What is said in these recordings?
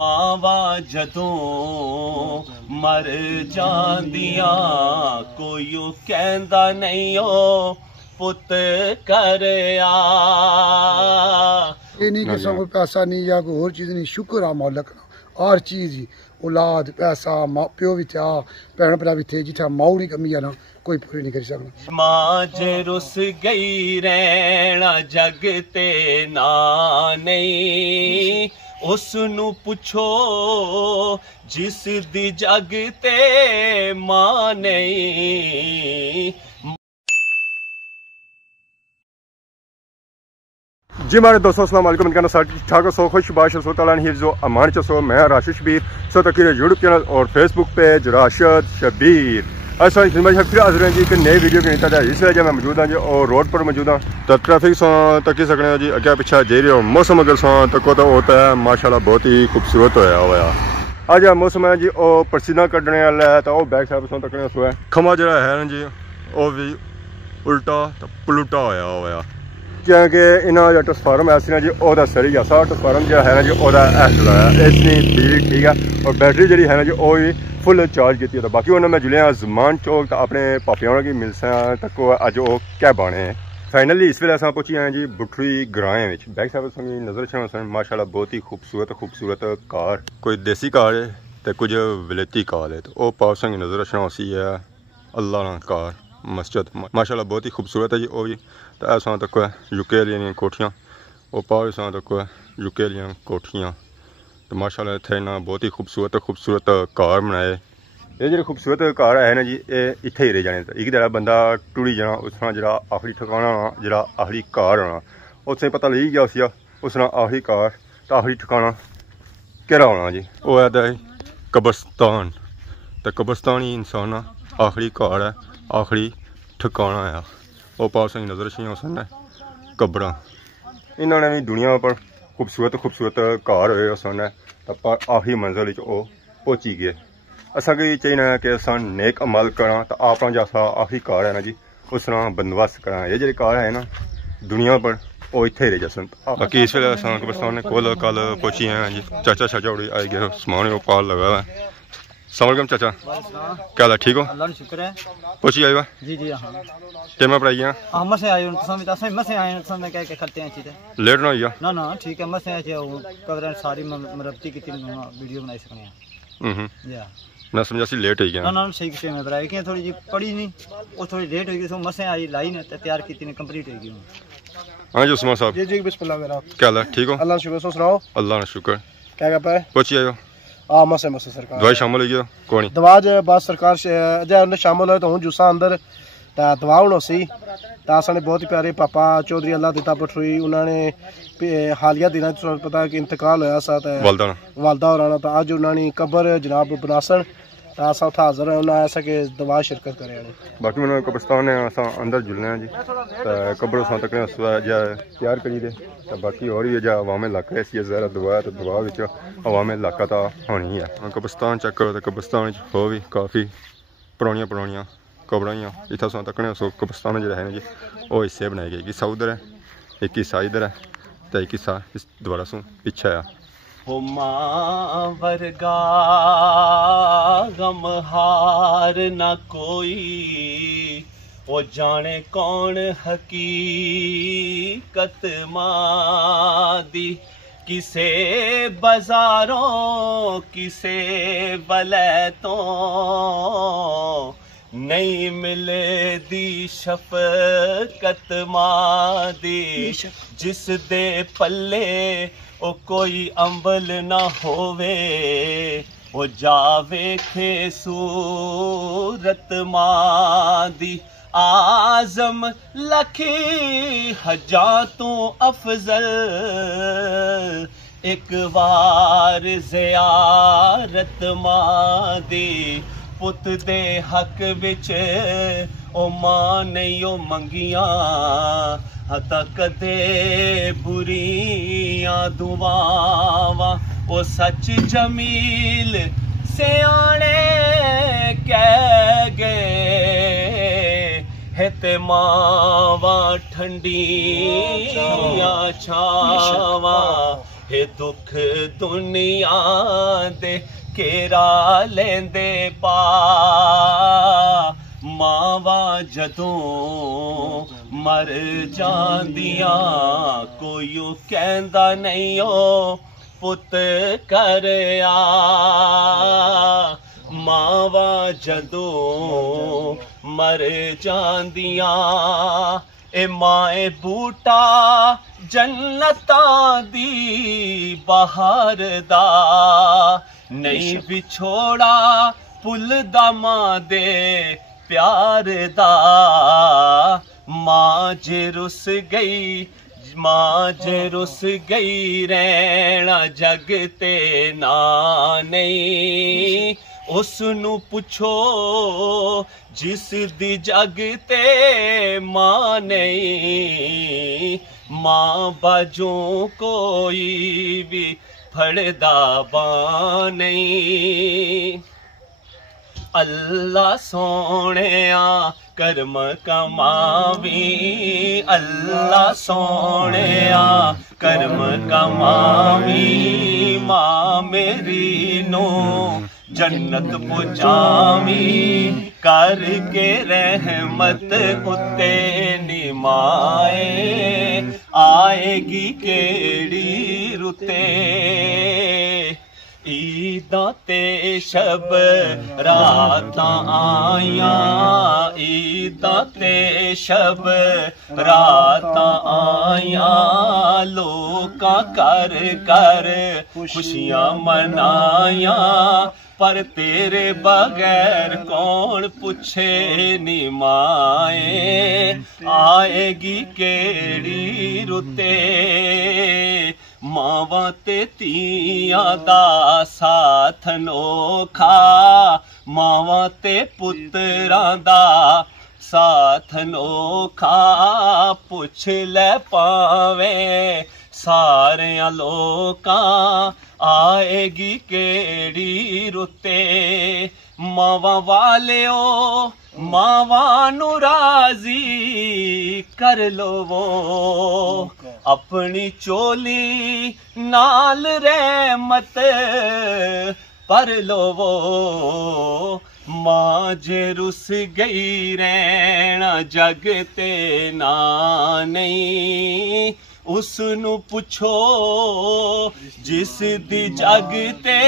मावा जदों मर जांदियां कोई कहंदा नहीं ओ पुत करया। ये नहीं कि कोई पैसा नहीं या कोई और चीज नहीं, शुक्र आ मौलक ना हर चीज ही औलाद पैसा प्यो भी था भैन भरा भी थे जिथा माऊ दी कमी है ना कोई पूरी नहीं कर सकता। मां जे रुस गई रहना जग ते ना नहीं उसनू पुछो जिस दी जग ते मां नहीं। जी मेरे दोस्तों अस्सलाम वालेकुम, इनका साथ ठीक ठाक सो खुश बाश सो तला जो अमान चसो मैं राशिद शबीर सो तक यूट्यूब चैनल और फेसबुक पेज राशिद शबीर। ऐसा फिर हाजिर हैं जी एक नई वीडियो के नीचे इसलिए जो मैं मौजूद हाँ जी और रोड पर मौजूद हाँ तो ट्रैफिक सो तकी सकने जी अगे पिछा जे रहे हो मौसम अगर सो तको तो होता है माशाल्लाह बहुत ही खूबसूरत होया हुआ अज मौसम है जी वह पसीना कढ़ने वाला है तो बैक साइड सो तकने सो है खमा जरा है जी वह भी उल्टा तो पलूटा होया हुआ क्योंकि इन्होंने जो ट्रांसफार्म ऐसी ना जी वह सही है सारा ट्रांसफार्म जो है ना जी वह इसकी बिजली ठीक है और बैटरी जी है ना जी वह भी फुल चार्ज की तो बाकी उन्होंने मैं जुलिया जमान चौक तो अपने पापिया की मिलसा तक अज वो क्या बने फाइनली इस वे अस पहुंची आए जी बुठरी ग्राएं में बैक साइड थोड़ी नज़र छा माशाल्लाह बहुत ही खूबसूरत कार कोई देसी कार है तो कुछ विलेती कार है तो वह पास नज़र छा सी है अल्लाह ना कार मस्जिद माशाल्लाह बहुत ही खूबसूरत है जी वो भी तो ऐसा तक यूके वाली कोठियाँ वो पाओ ऐसा तक यूके वाली कोठियाँ तो माशाल्लाह इतने ना बहुत ही खूबसूरत कार बनाए ये जो खूबसूरत कार है ना जी ये इतने ही रह जाने एक जरा बंदा टुरी जाना उसना जरा आखिरी ठिकाना होना जरा आखिरी कार होना उससे पता लगी गया उस उसना आखिरी कार तो आखिरी ठिकाना केड़ा होना जी वो है कब्रिस्तान तो कब्रिस्तान ही इंसान आखिरी कार है आखिरी ठिकाना है वो पास नज़र छी उसने कब्र इन्होंने भी दुनिया पर खूबसूरत कार हुए उसने तो आखिरी मंजिल पहुंची गए असा चाहिए कि अस नेक अमल करा तो अपना जैसा आखिरी कार है ना जी उसना बंदोबस्त करा ये जी कार है ना दुनिया पर वो इतने रह जासन बाकी इस वे कब्रिस्तान कोल कल पहुंची हैं जी चाचा शाचा उड़ी आई गए समान वो पाल लगा हुआ है। सलाम चाचा क्या हाल ठीक हो अल्लाह शुक्र है पहुंची आई जी जी हां टेमा पर आई हैं हम से आए तो मसे आए समय क्या क्या करते हैं चीज़ें लेट ना हुई ना ना ठीक है मसे आए कवर सारी मरम्मती की वीडियो बनाई सकते हैं या मैं समझा सी लेट हो गया ना ना सही किसी में बनाई कि थोड़ी जी पड़ी नहीं वो थोड़ी लेट हो गई सो मसे आई लाई ने तैयार की ने कंप्लीट हो गई। हां जी उस्मान साहब जी जी बिस्मिल्लाह मेरा क्या हाल है ठीक हो अल्लाह शुक्र सो सुनाओ अल्लाह का शुक्र क्या कर पाए पहुंची आयो मसे सरकार दवाई शामिल हो गई कोनी दवा बस सरकार अजय उन्हें शामिल हो तो हूँ जुसा अंदर दवा हूँ सी तो असाने बहुत ही प्यारे पापा चौधरी अल्लाह दिता पठरी उन्होंने हालिया दिन पता कि इंतकाल होया सा वालदा होना तो अज उन्होंने कबर जनाब बनासन तो अस उत्थे हाजिर है उन्हें ऐसा कि दवा शिरकत करे बाकी मैंने कब्रिस्तान अस अंदर जुलने जी तो कब्र अस तक तैयार करी दे तो बाकी और भी जो अवाम इलाका है जरा दवा तो दवा अवाम इलाका तो होनी है कब्रिस्तान चेक करो तो कब्रिस्तान हो भी काफ़ी पुरानियां कब्र इतना अस तकने सो कब्रिस्तान जो है जी वो हिस्से बनाए गए एक हिस्सा उधर है एक हिस्सा इधर है तो एक हिस्सा इस दोबारा सो पीछे है हो मां वर्गा गम हार ना कोई वो जाने कौन हकीकत मां दी किसे बाजारों किसे वलैतों नहीं मिले दी शफकत मां दी जिस दे पल्ले ओ कोई अंबल ना होवे ओ जावे खे सूरत मां दी आजम लखी हजा तू अफजल एक बार ज़ियारत मां दी पुत दे हक विच ओ मां नहीं ओ मंगियां हता कदे बुरियां दुआवां ओ सच जमील सियाने कह गए है ते मावां ठंडियां छावां हे दुख दुनिया दे केरा लेंदे पा मावा जदों मर जांदियां कोई कहंदा नहीं ओ पुत कर आ मावा जदों मर जांदियां ए माए बूटा जन्नतां दी बहार दा नहीं विछोड़ा भुलदा मां दे प्यार दा मां जे रुस गई मां जे रुस गई रहना जग ते ना नहीं उसनू पुछो जिस दी जग ते मां नहीं मां बाजों कोई भी फड़दा बां नहीं अल्लाह सोहणिया कर्म कमावी अल्लाह सोहणिया कर्म कमावी मां मेरी नो जन्नत पुजावी करके रहमत उत्ते निमाए आएगी केड़ी रुते ईदा ते शब रातां आया ईदा ते शब रातां आया लोकां कर कर खुशियां मनाया पर तेरे बगैर कौन पूछे नी माए आएगी केड़ी रुते मावां ते तियां दा साथ नोखा मावां ते पुत्रां दा साथ नोखा पुछ ले पावें सारियां लोकां आएगी केड़ी रुते मावां वालियो मावां नू राजी कर लोवो अपनी चोली नाल रहमत पर लोवो मां जे रुस गई रहना जग ते ना नहीं उसनू पुछो जिस दी जग ते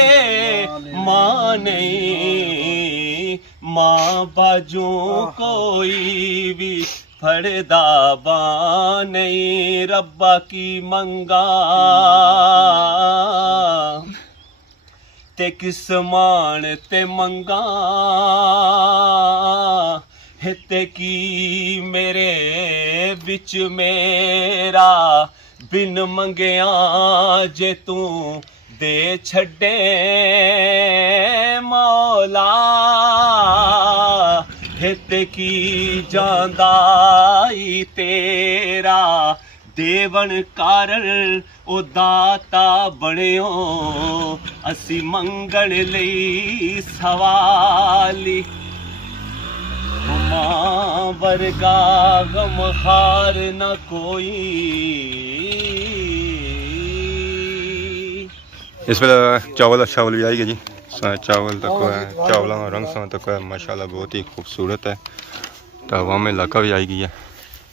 मां नहीं मां बाजों कोई भी फड़दा बां नहीं रब्बा की मंगा ते किस मान ते मंगा हिते की मेरे विच मेरा बिन मंगिया जे तू दे छड़े मौला हिते की जांदाई तेरा देवन कारण ओ दाता बणियो असी मंगण लई सवाली मां वर्गा गमखार न कोई इस वेले चावल भी आएगा जी चावल तक चावलों का रंग सा तक माशाल्लाह बहुत ही खूबसूरत है तो हवा में इलाका भी आएगी है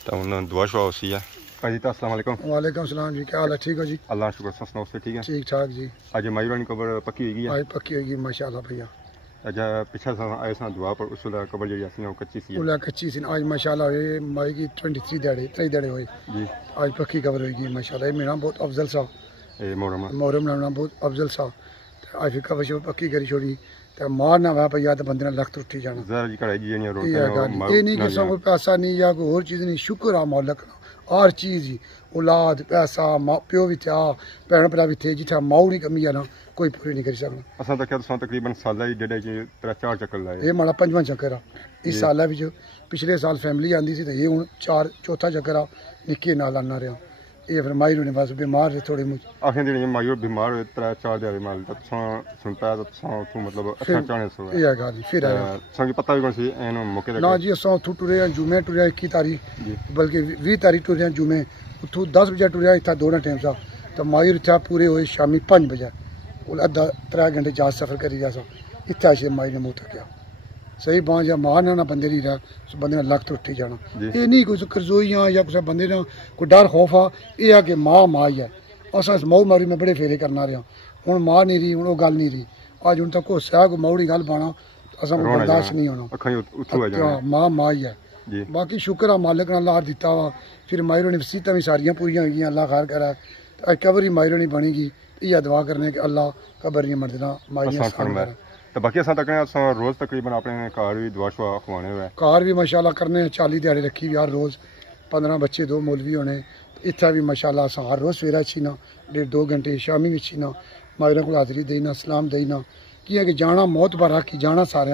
तो उन्होंने दुआ शुआ उसी है जी तो अस्सलाम वालेकुम। वालेकुम सलाम जी, क्या हाल है? ठीक हो जी? अल्लाह शुक्र सुनाओ से ठीक है? ठीक ठाक जी। आज मायूरानी कबर पक्की होगी? आज पक्की होगी माशाल्लाह भैया। अच्छा पिछले साल आए सा दुआ पर उस कबर जी वो कच्ची सी कच्ची सी आज माशाल्लाह ये माई की 23 दिहाड़े 3 दिहाड़े हुए जी आज पक्की कबर होगी माशाल्लाह। ये मेरा बहुत अफजल सा मोहरम नाम बहुत अफजल सा आज फिर कबर पक्की करी छोड़ी तो मारना वह भैया तो बंदे ने लख उठी जाना ये नहीं कि कोई पैसा नहीं या कोई और चीज़ नहीं शुक्र आ मौलक हर चीज़ ही औलाद पैसा प्यो भी था भैन भरा भी थे जिथे माऊ नहीं कमी है ना कोई पूरी नहीं कर सकना। असा तो क्या तकरीबन साल ही डेढ़ 3-4 चक्कर लाए ये माड़ा 5वां चक्कर आ इस साल भी जो पिछले साल फैमिली आंदी सी तो ये हुण चौथा चक्कर आ निक्के नाल आना रहा ये फिर मायूर ने बस बीमार थे थोड़े मुझ आखिर दिन मायूर बीमार 3-4 दिन माल तक सुनता है तो मतलब अच्छा चाहने सो ये गाली फिर आया संग पता भी कौन सी एनो मौके ना जी असा उठू टुरे जुमे टुरे 21 तारीख बल्कि 20 तारीख टुरे जुमे उठू 10 बजे टुरे इतना दौड़ना टाइम सा तो मायूर इतना पूरे हुए शामी 5 बजे अद्धा 3 घंटे जहाज सफ़र करी जा इतना असे माई ने मुँह थकिया सही बां या मां ना बंदे नहीं रहा उस बंदे ने लक तो उठी जाना ये नहीं कोई करजोइयां या कुछ बंदे ना कोई डर खौफ आ ये आ कि मां मां ही है अस मऊ मारी में बड़े फेरे करना रहा हूँ मां नहीं रही हूँ वो गल नहीं रही अज हूँ तक होसा कोई मऊड़ी गल पाना असा को बर्दाश्त नहीं होना मां मां ही है बाकी शुक्र आ मालिक ने अल्लाह दिता वा फिर मायरों ने वसीयतां भी सारियां पूरियां हो गई अल्लाह खैर करा अज कबर ही मायरों नहीं बनेगी इयै दुआ करने कि अल्लाह कबर दी मंजिलां मारियां आसान तो बाकी असां तक रोज़ तकरीबन अपने घर भी दुआ शुआ खवाने हुए घर भी माशाल्लाह करने 40 दिहाड़ी रखी भी हर रोज़ 15 बच्चे 2 मौलवी होने इतना भी माशाल्लाह असां हर रोज़ सवेरा अच्छी ना 1.5-2 घंटे शामी भी अच्छी ना मायरों को हाज़री देना सलाम देना कि है कि जाना मौत पर रख जाना सारे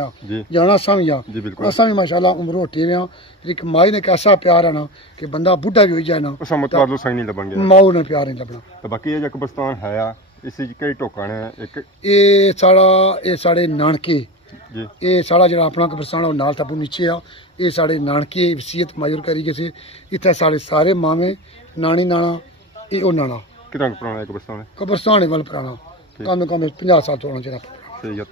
जाना असा भी असा भी माशाल्लाह उम्र होटे हुए फिर एक माई ने कैसा प्यार है ना कि बंदा बुढ़ा भी हो जाए ना माओ ने प्यार नहीं लभना तो बाकी ये कब्रिस्तान है इस कई टोका ने एक ये साढ़े नानके ये साढ़ा जो अपना कब्रिस्तान है नाल तबू नीचे आ ये साढ़े नानके वसीयत मायूर करी गए इतने साढ़े सारे मामे नानी नाना ये ओ नाना कितना पुराना कब्रिस्तान है वाल पुराना कम 50 साल तो होना चाहिए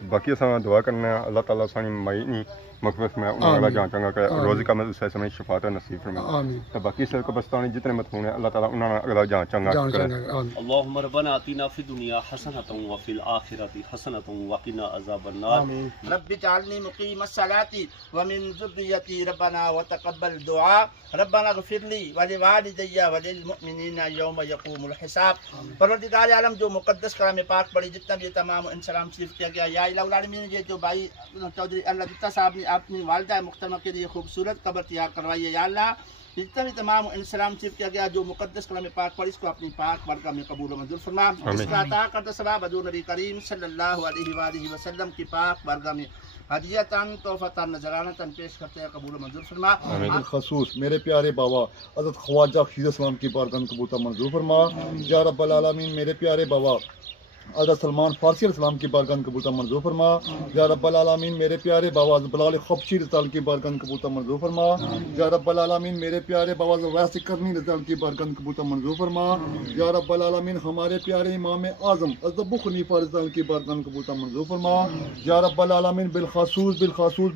बाकी असां दुआ करना अल्लाह ताला सानी माई नहीं मकबस में उन्होंने जहाँ चंगा कर रोज़ी का उस समय शफात नसीब फरमाए तो बाकी सर कब्रिस्तान जितने मदफून है अल्लाह ताला उन्होंने अगला जहाँ चंगा करे अल्लाहुम्मा रब्बना आतिना फिद दुनिया हसनतन व फिल आखिरति हसनतन व क़िना अज़ाबन्नार रब्बि जअलनी मुक़ीमस सलाती व मिन ज़ुर्रिय्यती रब्बना व तक़ब्बल दुआ रब्बना इग़फ़िरली व लिवालिदैया व लिल मुअमिनीना यौम यक़ूमुल हिसाब। परवरदिगार आलम जो मुक़द्दस कलाम पाक पढ़ी जितना भी तमाम इंसलाम शरीफ किया गया या इलाहुल आलमीन ये जो भाई चौधरी अल्लाह साहब ने अपनी वालिदा मुख्तरमा के लिए खूबसूरत कब्र तैयार करवाई है या अल्लाह जितना भी तमाम इंसलाम सिर्फ किया गया जो मुकद्दस कलाम पाक पर इसको अपनी पाक बरकत में कबूल मंजूर फरमा इसका अता करता सवाब हजूर नबी करीम सल्लल्लाहु अलैहि वसल्लम की पाक बरकत में हदियतन तोहफतन नजरानतन पेश करते हैं कबूल मंजूर फरमा। खसूस मेरे प्यारे बाबा हज़रत ख्वाजा खीज़ सलाम की बारगाह में कबूल मंजूर फरमा या रब्बल आलमीन मेरे प्यारे बाबा हज़रत सलमान फारसी अलैहिस्सलाम की बारगाह में कबूल मंजूर फरमा या रब्बल आलमीन मेरे प्यारे बाबा बिलाल खबशी रज़ाल की बारगाह में कबूल मंजूर फरमा या रब्बल आलमीन मेरे प्यारे बाबा वैसे करनी रज़ाल की बारगाह में कबूल मंजूर फरमा या रब्बल आलमीन हमारे प्यारे इमाम आज़म हज़रत अबू हनीफा रज़ाल की बारगाह में कबूल मंजूर फरमा या रब्बल आलमीन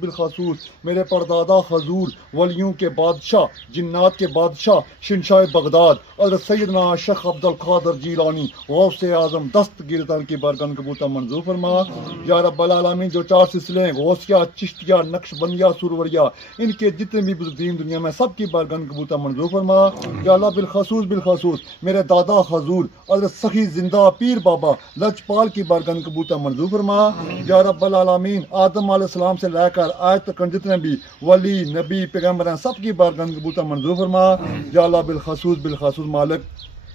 बिलखासूस मेरे परदादा हजूर वलियों के बादशाह जिन्नात के बादशाह शहंशाह बगदाद हज़रत सैयदना शेख अब्दुल कादिर जीलानी गौसे आज़म दस्तगीर की बारगाह में कबूल मंजूर फरमा या रब्बल आलमीन जो 4 सिलसिले गौसिया चिश्तिया नक्शबंदिया सुरवरिया इनके जितने भी बुजुर्ग दुनिया में सबकी बारगाह में कबूल मंजूर फरमा या अल्लाह बिलखासूस मेरे दादा हजूर हज़रत सखी जिंदा पीर बाबा लजपाल की बारगाह में कबूल मंजूर फरमा या रब्बल आलमीन आदम अलैहिस्सलाम से लेकर आज तक जितने भी वली नबी पैगम्बर हैं सबकी बारगाह में कबूल मंजूर फरमा या अल्लाह बिलखासूस मालिक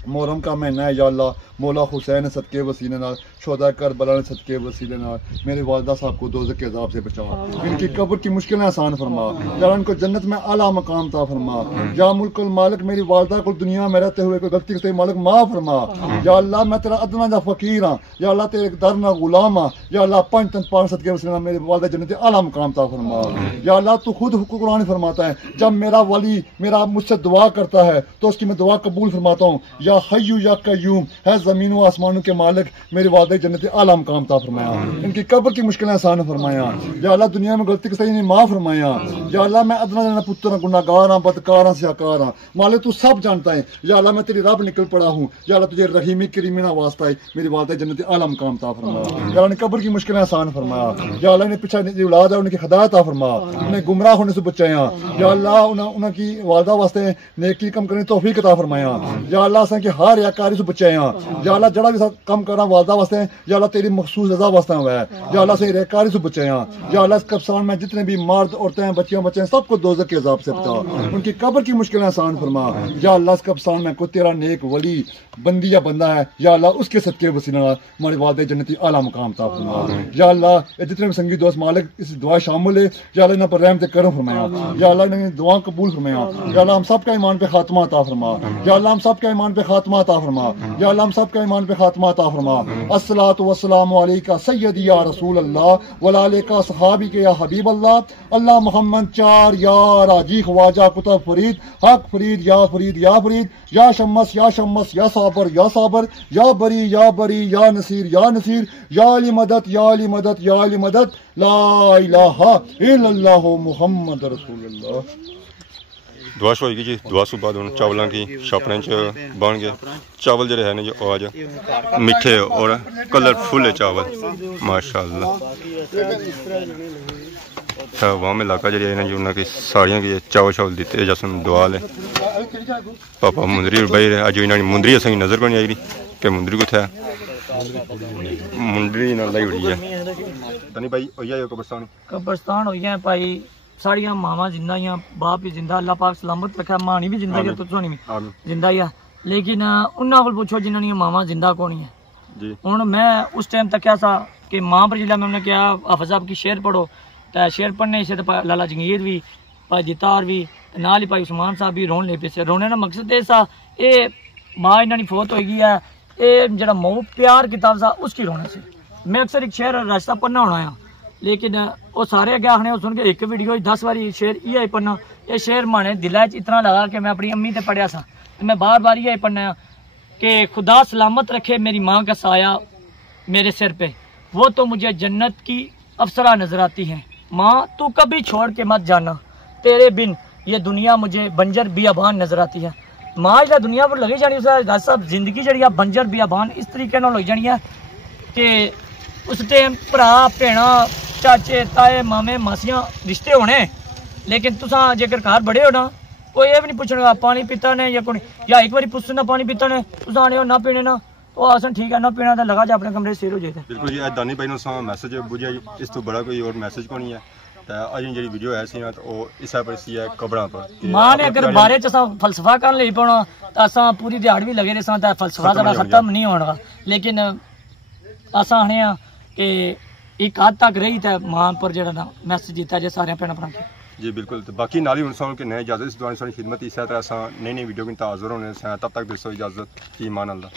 मोहर्रम का महीना है या अल्लाह मौला हुसैन सदके वसीले नाल शोहदा करबला ने सदके वसीले नाल मेरे वालिदा साहब को दोज़ख के अज़ाब से बचा इनकी कब्र की मुश्किलें आसान फरमा या इनको जन्नत में आला मकाम ता फरमा या मुल्कुल मालिक मेरी वालिदा को दुनिया में रहते हुए कोई गलती करते मालिक माफ़ फरमा या अल्लाह मैं तेरा अदना जा फ़कीर हाँ या अल्लाह तेरे दर ना गुलाम हाँ या अल्लाह 5 तन 5 सदके वसीले नाल मेरी वालिदा जन्नत आला मकाम ता फरमा या अल्लाह तू खुद कुरान फरमाता है जब मेरा वली मेरा मुझसे दुआ करता है तो उसकी मैं दुआ कबूल फरमाता हूँ या हय्यू या कय्यूम है ज़मीन व आसमानों के मालिक मेरे वादे जन्नत आला मकाम ता फरमाया इनकी कब्र की मुश्किलें आसान फरमाया या अल्लाह दुनिया में गलती सही नहीं माफ़ फरमाया या अल्लाह मैं अदना जना पुत्र गुनाहगार हाँ बदकार हाँ सियाकार हाँ मालिक तू सब जानता है या अल्लाह मैं तेरी रब निकल पड़ा हूँ या अल्लाह तुझे रहीमी करीमी ना वास्ता है मेरे वादे जन्नत आला मकाम ता फरमाया या अल्लाह ने कब्र की मुश्किलें आसान फरमाया या अल्लाह ने पीछे जो औलाद है उनकी हिदायत ता फरमा उन्हें गुमराह होने से बचाया या अल्लाह उनकी वालदा वास्ते नेकी कम करने तौफीक अता फरमाया या अल्लाह असां की हर याकारी से बचाया या अल्लाह जड़ा भी कम करा वालदा वास्ते या अल्लाह तेरी मखसूस रजा वास्ते हुआ है या अल्लाह से रेकारी से बचाया या अल्लाह इस कब्रिस्तान में जितने भी मर्द औरतें बच्चियां बच्चे हैं सबको दोज़ख के अज़ाब से बचा उनकी कब्र की मुश्किलें आसान फरमा या अल्लाह इस कब्रिस्तान में कोई तेरा नेक वली बंदी या बंदा है या अल्लाह उसके सदके वसीले हमारे वालिद जन्नती आला मकाम ता फरमा या अल्लाह जितने भी संगी दोस्त मालिक इस दुआ शामिल है या अल्लाह इन्हां पर रहम ते करम फरमाया या अल्लाह ने दुआ कबूल फरमाया या अल्लाह हम सब का ईमान पे खात्मा अता फरमा या अल्लाह हम सब का ईमान पे खात्मा अता फरमा, या अल्लाह हम सब का ईमान पे खात्मा अता फरमा। अस्सलातु वस्सलामु अलैका सय्यदी या रसूल अल्लाह व अलैका सहाबी के या हबीब अल्लाह। अल्लाह मोहम्मद चार या राजी ख्वाजा कुतुब फरीद हक फरीद या फरीद या फरीद या शम्मस या शम्मस या साबर या साबर या बरी या बरी या नसीर या नसीर या अली मदद या अली मदद या अली मदद। ला इलाहा इल्लल्लाह मुहम्मद रसूलुल्लाह। दुआ होगी जी, दुआ सुबह बाद हूँ चावलों की छापने बन गए। चावल जड़े है ना जी आज मिठे और कलरफुल है चावल माशाअल्लाह। वहाँ में इलाका जी ना जी उन्होंने साड़ियाँ की चावल चावल दिते जैसे दुआ है। पापा मुंदरी बही रहे अज इन्होंने मुंदरी असें नज़र को नहीं आई रही कि मुंदरी कुत्थे है। मुंदरी नाल लाई उड़ी है तनी भाई होई है कब्रिस्तान हो गया भाई। साड़ियाँ मावा जिंदा ही बाप भी जिंदा, अल्लाह पाक सलामत रखा। मानी भी जिंदा है तो सोनी भी जिंदा ही है, लेकिन उन्होंने को पूछो जिन्होंने मावा जिंदा कौन है। हूँ मैं उस टाइम तक क्या सा कि माँ पर जिला मैं उन्हें क्या हाफिज साहब की शेर पढ़ो तो शेर पढ़ने से तो लाला जंगीर भी भाई जितार भी नाल ही भाई उस्मान साहब भी रोन ले पे से। रोने का मकसद ये सा ये माँ इन्होंने फोत हो गई है, ये जरा मऊ प्यार किताब सा उसकी रोने से। मैं अक्सर एक शेर रास्ता पढ़ना होना है, लेकिन वो सारे अगे आखने सुन के एक वीडियो 10 बारी शेर ये पढ़ना। ये शेर माने दिल इतना लगा कि मैं अपनी अम्मी से पढ़िया सा, तो मैं बार बार ये पढ़ना कि खुदा सलामत रखे मेरी माँ का साया मेरे सिर पे, वो तो मुझे जन्नत की अफसरा नजर आती है। माँ तू कभी छोड़ के मत जाना, तेरे बिन ये दुनिया मुझे बंजर बियाबान नजर आती है। माँ जो दुनिया पर लगी जानी उस सब जिंदगी जी बंजर बियाबान इस तरीके लगी जानी है कि उस टाइम भरा भैन चाचे ताए मामे मासियां रिश्ते होने, लेकिन तुसा जेकर घर बड़े हो ना कोई ये भी नहीं पूछना पानी पीता ने या कोई या एक बार पूछना पानी पीता ने तुसा आने हो ना पीने ना तो आसन ठीक है ना पीना तो लगा जा अपने कमरे सिर हो जाए। बिल्कुल जी दानी भाई ने मैसेज बुझिया जी, इस तो बड़ा कोई और मैसेज को नहीं है। अज जी वीडियो है सी ना तो इस पर सी है कब्रां पर मां ने अगर बारे च फलसफा कर ले पाना तो असा पूरी दिहाड़ भी लगे रहे तो फलसफा जरा खत्म नहीं होना, लेकिन असा आने कि एक हद तक रही तो मां पर जरा ना मैसेज दिता जे सारे भैन भरा जी बिल्कुल। तो बाकी नाली हूँ सुन के नए इजाजत इस दौरान खिदमत इस तरह नई नई वीडियो की हाजिर होने तब तक दोस्तों इजाजत की ईमान अल्लाह।